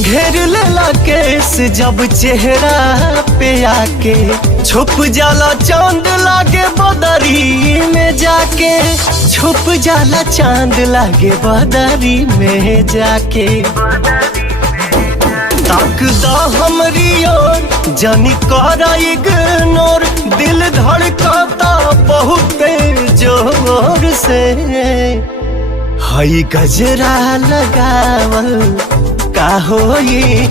घेर लेला केस जब चेहरा पे आके, छुप जाला चांद लागे बदरी में जाके, छुप जाला चांद लागे बदरी में जाके। ताकदा हमरी ओर जानी करा इग्नोर, दिल धड़काता बहुत जोर से। हई गजरा लगावल का होई